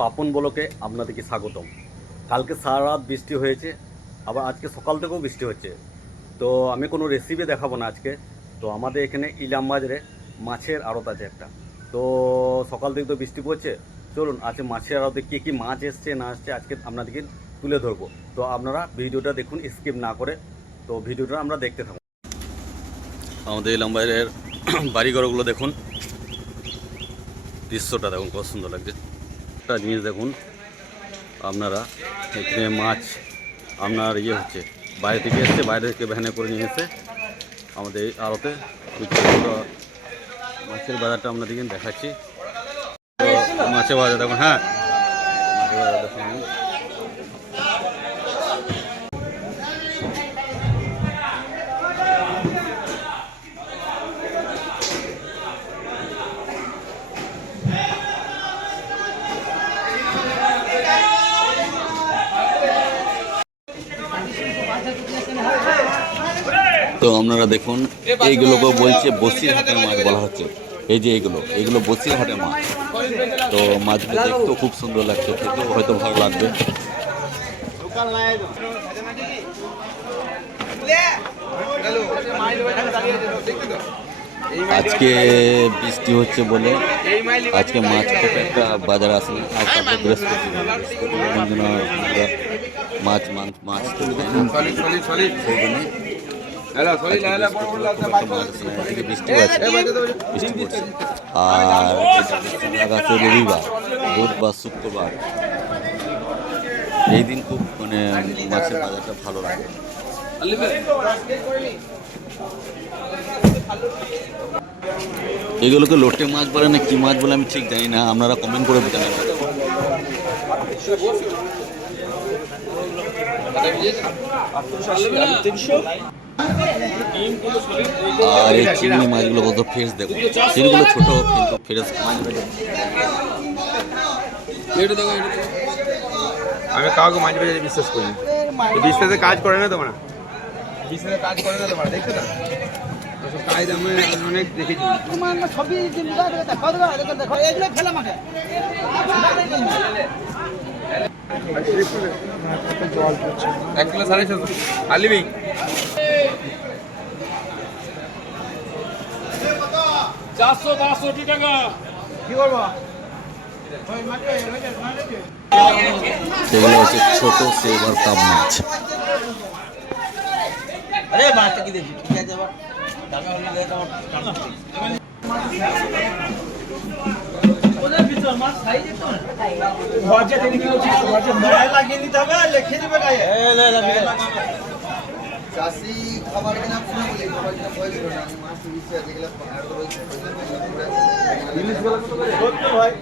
পাপন ব্লকে আপনাদেরকে স্বাগতম। কালকে সারা রাত বৃষ্টি হয়েছে, আবার আজকে সকাল থেকেও বৃষ্টি হচ্ছে। তো আমি কোনো রেসিপি দেখাবো না আজকে। তো আমাদের এখানে ইলাম বাজারে মাছের আড়ত আছে একটা। তো সকাল থেকে তো বৃষ্টি পড়ছে, চলুন আজকে মাছের আড়তে কী কী মাছ এসছে না আসছে আজকে আপনাদেরকে তুলে ধরবো। তো আপনারা ভিডিওটা দেখুন স্কিপ না করে, তো ভিডিওটা আমরা দেখতে থাকুন। আমাদের ইলাম বাজারের বাড়িঘরগুলো দেখুন, দৃশ্যটা দেখুন কত সুন্দর লাগছে। একটা জিনিস দেখুন আপনারা, এখানে মাছ আপনার হচ্ছে বাইরে থেকে এসছে, বাইরে থেকে ভ্যানে করে নিয়ে এসে আমাদের এই আড়তে মাছের বাজারটা আপনাদেরকে দেখাচ্ছি। তো মাছের বাজার দেখুন, হ্যাঁ মাছের বাজার দেখুন। তো আপনারা দেখুন, এইগুলোকে বলছে বসিরহাটের মাছ বলা হচ্ছে। এই যে এইগুলো বসিরহাটের মাছ। তো মাছগুলো দেখতেও খুব সুন্দর লাগছে, খেতেও হয়তো ভালো লাগবে। আজকে বৃষ্টি হচ্ছে বলে আজকে মাছ খুব একটা বাজারে আসেনি। আর তারপর বৃহস্পতিবার মাছ মাছ তো সেই জন্য বৃষ্টি পড়ছে। আর আছে রবিবার, বুধবার, শুক্রবার, এই দিন খুব মাছের বাজারটা ভালো লাগে। এগুলোকে লোটে মাছ বলে না কি মাছ বলে আমি ঠিক জানি না, আপনারা কমেন্ট করে জানাবেন। আর এই চিংড়ি মাছগুলো কত ফ্রেশ দেখো, চিংড়িগুলো ছোট কিন্তু ফ্রেশ। আমি কাউকে মাছ বাজারে বিশ্বাস করি, বিশ্বাসে কাজ করে না তোমরা, বিশ্বাসে কাজ করে না তোমরা, দেখছো না কাজ আমি অনেক দেখেছি। এক কিলো 650 আলিবি। এগুলো হচ্ছে ছোট সিলভার কাপ মাছ। চাষি খাবার কিনা বলি খাবার কিনা পয়সা না মাছ ইচ্ছে যেগুলো ভাই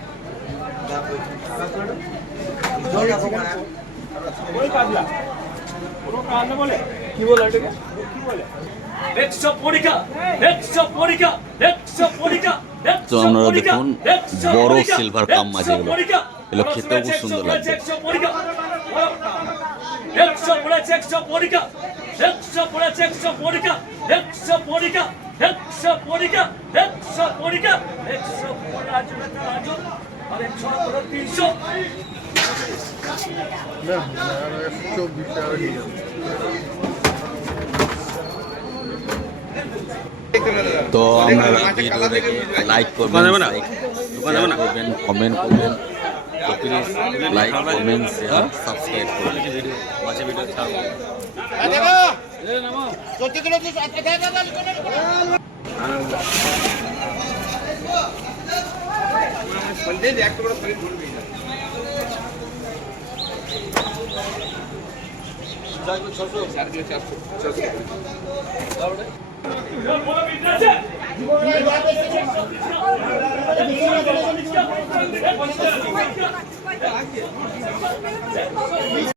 কি বলে এটাকে তো আপনারা দেখুন বড় সিলভার কাপ মাছ, এগুলো খেতেও খুব সুন্দর লাগছে। তো আপনারা ভিডিওটাকে লাইক করবেন, কমেন্ট করবেন। তো please like, comment, share, subscribe করবেন।